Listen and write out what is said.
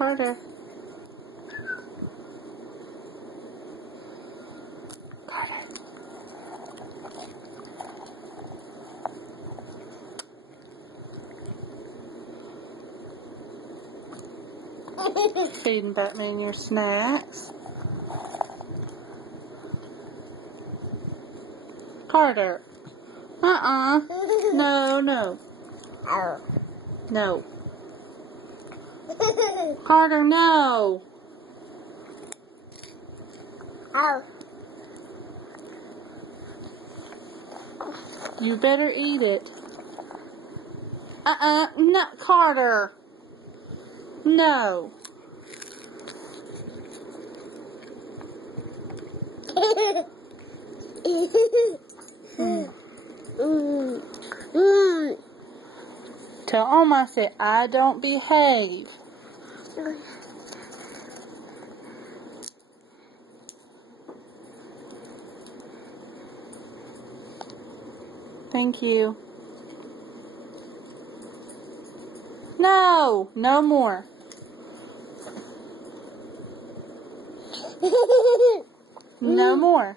Carter. Carter. Feeding Batman your snacks. Carter. No, no. No. Carter, no. You better eat it. No, Carter. No. Tell Oma, say, I don't behave. Thank you. No, no more. No more.